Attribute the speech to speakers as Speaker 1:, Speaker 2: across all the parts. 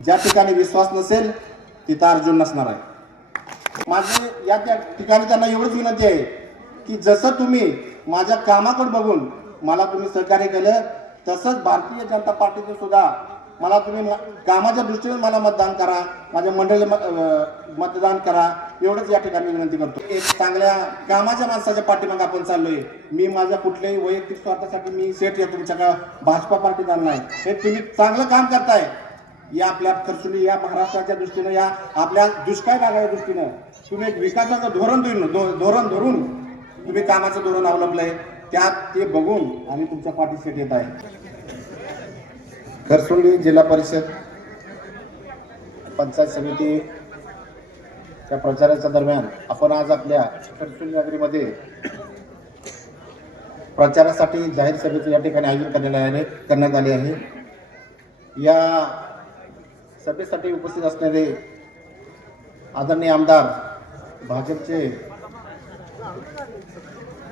Speaker 1: ज्या ठिकाणी विश्वास नसेल तिथं अर्जुन नसणार आहे. माझी या त्या ठिकाणी त्यांना एवढीच विनंती आहे की जसं तुम्ही माझ्या कामाकडे बघून मला तुम्ही सहकार्य केलं तसंच भारतीय जनता पार्टीचं सुद्धा मला तुम्ही कामाच्या दृष्टीने मला मतदान करा माझ्या मंडळी मतदान करा एवढंच या ठिकाणी विनंती करतो. एक चांगल्या कामाच्या माणसाच्या पाठीमागे आपण चाललोय. मी माझ्या कुठल्याही वैयक्तिक स्वार्थासाठी मी सेट या तुमच्याकडे भाजपा पार्टी जाणार नाही. हे तुम्ही चांगलं काम करताय. या आपल्या खर्चुली या महाराष्ट्राच्या दृष्टीनं या आपल्या दुष्काळ भागाच्या दृष्टीनं तुम्ही एक विकासाचं धोरण धरून धोरण धरून तुम्ही कामाचं धोरण अवलंबलंय त्यात ते बघून आम्ही तुमच्या पाठीशी येत आहे. खरसुंडी जिल्हा परिषद पंचायत समिती त्या प्रचाराच्या दरम्यान आपण आज आपल्या खरसुंडी नगरीमध्ये प्रचारासाठी जाहीर सभेचं या ठिकाणी आयोजन करण्यात आले करण्यात आले आहे. या सभेसाठी उपस्थित असणारे आदरणीय आमदार भाजपचे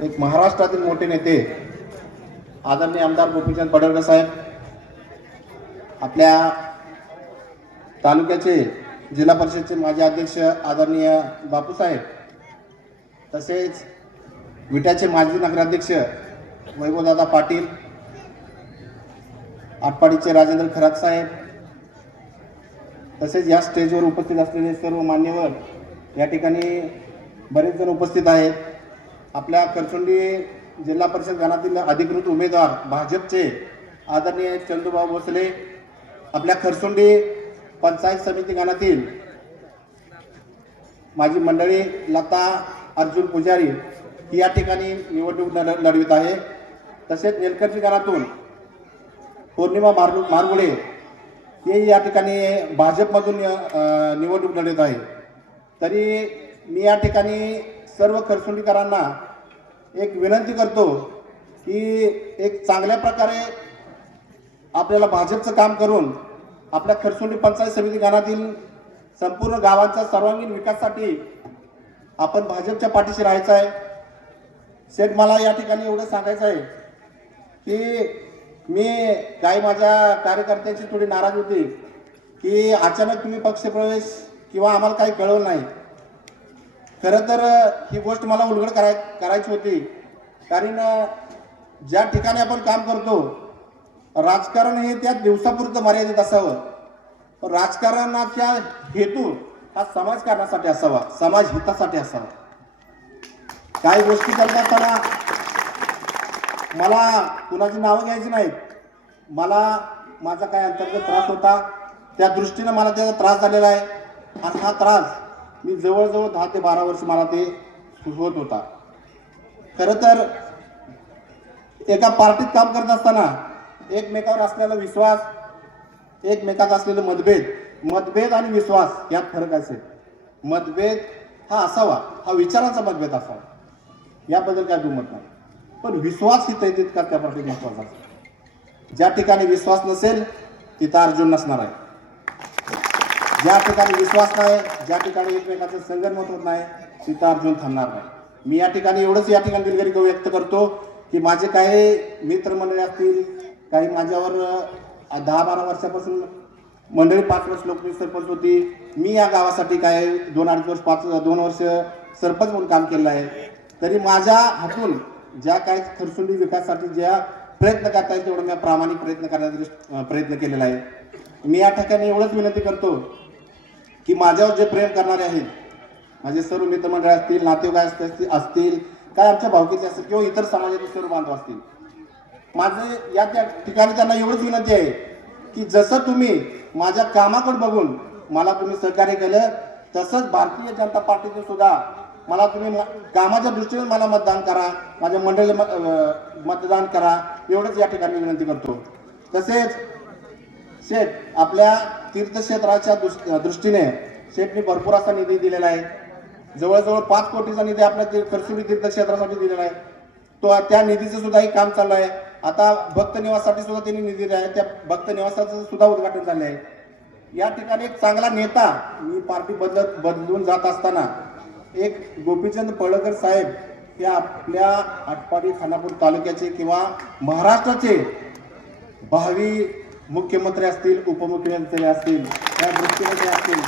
Speaker 1: एक महाराष्ट्रातील मोठे नेते आदरणीय आमदार गोपीचंद पडळकर साहेब आपल्या तालुक्याचे जिल्हा परिषदचे माजी अध्यक्ष आदरणीय बापूसाहेब तसेच विट्याचे माजी नगराध्यक्ष वैभवदादा पाटील आटपाडीचे राजेंद्र खरात साहेब तसेच या स्टेजवर उपस्थित असलेले सर्व मान्यवर या ठिकाणी बरेच जण उपस्थित आहेत. आपल्या करचुंडी जिल्हा परिषद गणातील अधिकृत उमेदवार भाजपचे आदरणीय चंदूभाऊ भोसले आपल्या खरसुंडी पंचायत समिती गणातील माझी मंडळी लता अर्जुन पुजारी ही या ठिकाणी निवडणूक लढ- लढवित आहे. तसेच निलकंठी गणातून पौर्णिमा मार मारगुडे हे या ठिकाणी भाजपमधून निवडणूक लढत आहे. तरी मी या ठिकाणी सर्व खरसुंडीकरांना एक विनंती करतो की एक चांगल्या प्रकारे आपल्याला भाजपचं काम करून आपल्या खरसुंडी पंचायत समिती गावातील संपूर्ण गावांचा सर्वांगीण विकासासाठी आपण भाजपच्या पाठीशी राहायचं आहे. शेठ मला या ठिकाणी एवढं सांगायचं आहे की मी काही माझ्या कार्यकर्त्यांची थोडी नाराज होती की अचानक तुम्ही पक्षप्रवेश किंवा आम्हाला काही कळवलं नाही. खरं तर ही गोष्ट मला उलगड कराय करायची होती. कारण ज्या ठिकाणी आपण काम करतो राजकारण हे त्या दिवसापुरतं मर्यादित असावं. राजकारणाच्या राजकारणाचा हेतू हा समाजकारणासाठी असावा समाज हितासाठी असावा. काही गोष्टी करत असताना मला कुणाची नावं घ्यायची नाहीत. मला माझा काय अंतर्गत त्रास होता त्या दृष्टीनं मला त्याचा त्रास झालेला आहे. आणि हा त्रास मी जवळजवळ दहा ते बारा वर्ष मला ते सुचवत होता. खरं तर एका पार्टीत काम करत असताना एकमेकावर असलेला विश्वास एकमेकात असलेले मतभेद मतभेद आणि विश्वास यात फरक असेल. मतभेद हा असावा हा विचारांचा मतभेद असावा. याबद्दल काय दुमत नाही. पण विश्वास ही तैतीत का त्या प्रकारे असतो ज्या ठिकाणी विश्वास नसेल तिथं अर्जुन नसणार आहे. ज्या ठिकाणी विश्वास नाही ज्या ठिकाणी एकमेकाचं संगनमत होत नाही तिथं अर्जुन थांबणार नाही. मी या ठिकाणी एवढंच या ठिकाणी दिलगिरी व्यक्त करतो की माझे काही मित्रमंडळी असतील काही माझ्यावर दहा बारा वर्षापासून मंडळी पाच वर्ष लोकप्रिय सरपंच होती. मी या गावासाठी काय दोन अडीच वर्ष पाच दोन वर्ष सरपंच म्हणून काम केलं आहे. तरी माझ्या हातून ज्या काय खरसुंडी विकासासाठी ज्या प्रयत्न करता येईल तेवढं मी प्रामाणिक प्रयत्न करण्याचा प्रयत्न केलेला आहे. मी या ठिकाणी एवढंच विनंती करतो की माझ्यावर जे प्रेम करणारे आहेत माझे सर्व मित्रमंडळ असतील नातेवाईक असतील असतील काय आमच्या भावकीचे असतील किंवा इतर समाजाचे सर्व बांधव असतील माझे या त्या ठिकाणी त्यांना एवढंच विनंती आहे की जसं तुम्ही माझ्या कामाकडे बघून मला तुम्ही सहकार्य केलं तसंच भारतीय जनता पार्टीचे सुद्धा मला तुम्ही कामाच्या दृष्टीने मला मतदान करा माझ्या मंडळी मतदान करा एवढंच या ठिकाणी विनंती करतो. तसेच शेठ आपल्या तीर्थक्षेत्राच्या दृष्टीने शेठने भरपूर असा निधी दिलेला आहे. जवळजवळ पाच कोटीचा निधी आपल्या ती- तीर्थक्षेत्रासाठी दिलेला आहे. तो त्या निधीचं सुद्धाही काम चालू आहे. आता भक्त निवासासाठी सुद्धा त्यांनी निधी दिला आहे. त्या भक्त निवासाचं सुद्धा उद्घाटन झालं आहे या ठिकाणी एक चांगला नेता मी पार्टी बदलत बदलून जात असताना एक गोपीचंद पळकर साहेब हे आपल्या आटपाडी खानापूर तालुक्याचे किंवा महाराष्ट्राचे भावी मुख्यमंत्री असतील उपमुख्यमंत्री असतील त्या दृष्टीने ते असतील.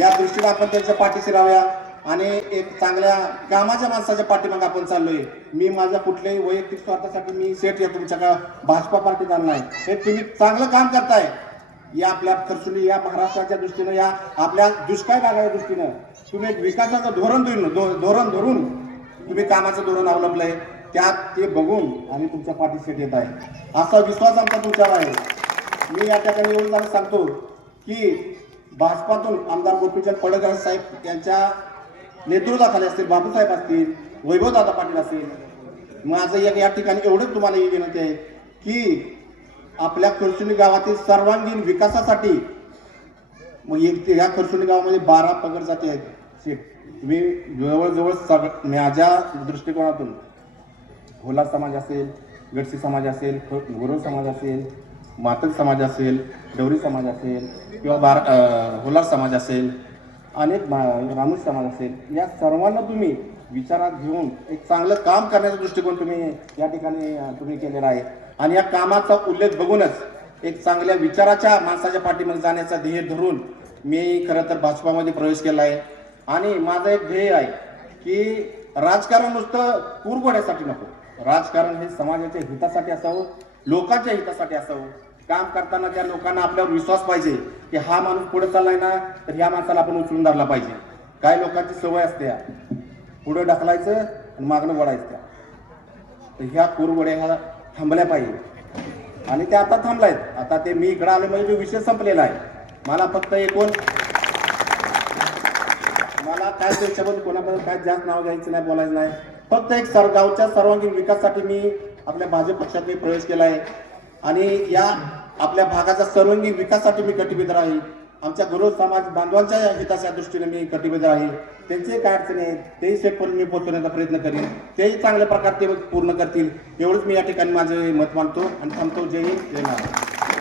Speaker 1: या दृष्टीने आपण त्यांच्या पाठीशी राहूया. आणि एक चांगल्या कामाच्या माणसाच्या पाठीमागे आपण चाललोय. मी माझ्या कुठल्याही वैयक्तिक स्वार्थासाठी मी सेट या तुमच्या का भाजपा पार्टीत आणलाय. हे तुम्ही चांगलं काम करताय. या आपल्या खर्चुली या महाराष्ट्राच्या दृष्टीनं या आपल्या दुष्काळ भागाच्या दृष्टीनं तुम्ही एक विकासाचं धोरण धरून धो- धोरण धरून तुम्ही कामाचं धोरण अवलंबलंय. त्यात ते बघून आम्ही तुमच्या पाठीशी येत आहे. असा विश्वास आमचा तुमच्यावर आहे. मी या ठिकाणी येऊन जाणं सांगतो की भाजपातून आमदार गोपीचंद पडळकर साहेब यांच्या नेतृत्वाखाली असतील बाबूसाहेब असतील वैभवदादा पाटील असतील. माझं एक या ठिकाणी एवढंच तुम्हाला ही विनंती आहे की आपल्या खर्चुनी गावातील सर्वांगीण विकासासाठी मग एक ते ह्या खर्चुनी गावामध्ये बारा पगड जाती आहेत. मी तुम्ही जवळजवळ सग माझ्या दृष्टिकोनातून होलार समाज असेल गडसी समाज असेल गुरु समाज असेल मातक समाज असेल डवरी समाज असेल किंवा बार होलार समाज असेल अनेक मा- रामूज समाज असेल या सर्वांना तुम्ही विचारात घेऊन एक चांगलं काम करण्याचा दृष्टिकोन तुम्ही या ठिकाणी तुम्ही केलेला आहे. आणि या कामाचा उल्लेख बघूनच एक चांगल्या विचाराच्या माणसाच्या पाठीमध्ये जाण्याचा ध्येय धरून मी खरं तर भाजपामध्ये प्रवेश केला आहे. आणि माझं एक ध्येय आहे की राजकारण नुसतं कुरघोड्यासाठी नको. राजकारण हे समाजाच्या हितासाठी असावं लोकांच्या हितासाठी असावं. काम करताना त्या लोकांना आपल्यावर विश्वास पाहिजे की हा माणूस पुढे चाललाय ना तर ह्या माणसाला आपण उचलून धरला पाहिजे. काय लोकांची सवय असते या. पुढं ढकलायचं आणि मागणं वडायचं त्या. तर ह्या कुरघोड्या थांबल्या पाहिजे. आणि ते आता थांबलायत. आता ते मी इकडं आलो म्हणजे विषय संपलेला आहे. मला फक्त एकूण मला काय त्याच्याबद्दल कोणाबद्दल काय जास्त नाव घ्यायचं नाही बोलायचं नाही. फक्त एक सर गावच्या सर्वांगीण विकासासाठी मी आपल्या भाजप पक्षात मी प्रवेश केला आहे आणि या आपल्या भागाच्या सर्वांगीण विकासासाठी मी कटिबद्ध आहे आमच्या गुरु समाज बांधवांच्या हिताच्या दृष्टीने मी कटिबद्ध आहे. त्यांचे काय अडचणी आहेत तेही सेटपर्यंत मी पोहोचवण्याचा प्रयत्न करेन. तेही चांगल्या प्रकारे ते पूर्ण करतील. एवढंच मी या ठिकाणी माझे मत मानतो आणि थांबतो. जय हिंद जय महाराज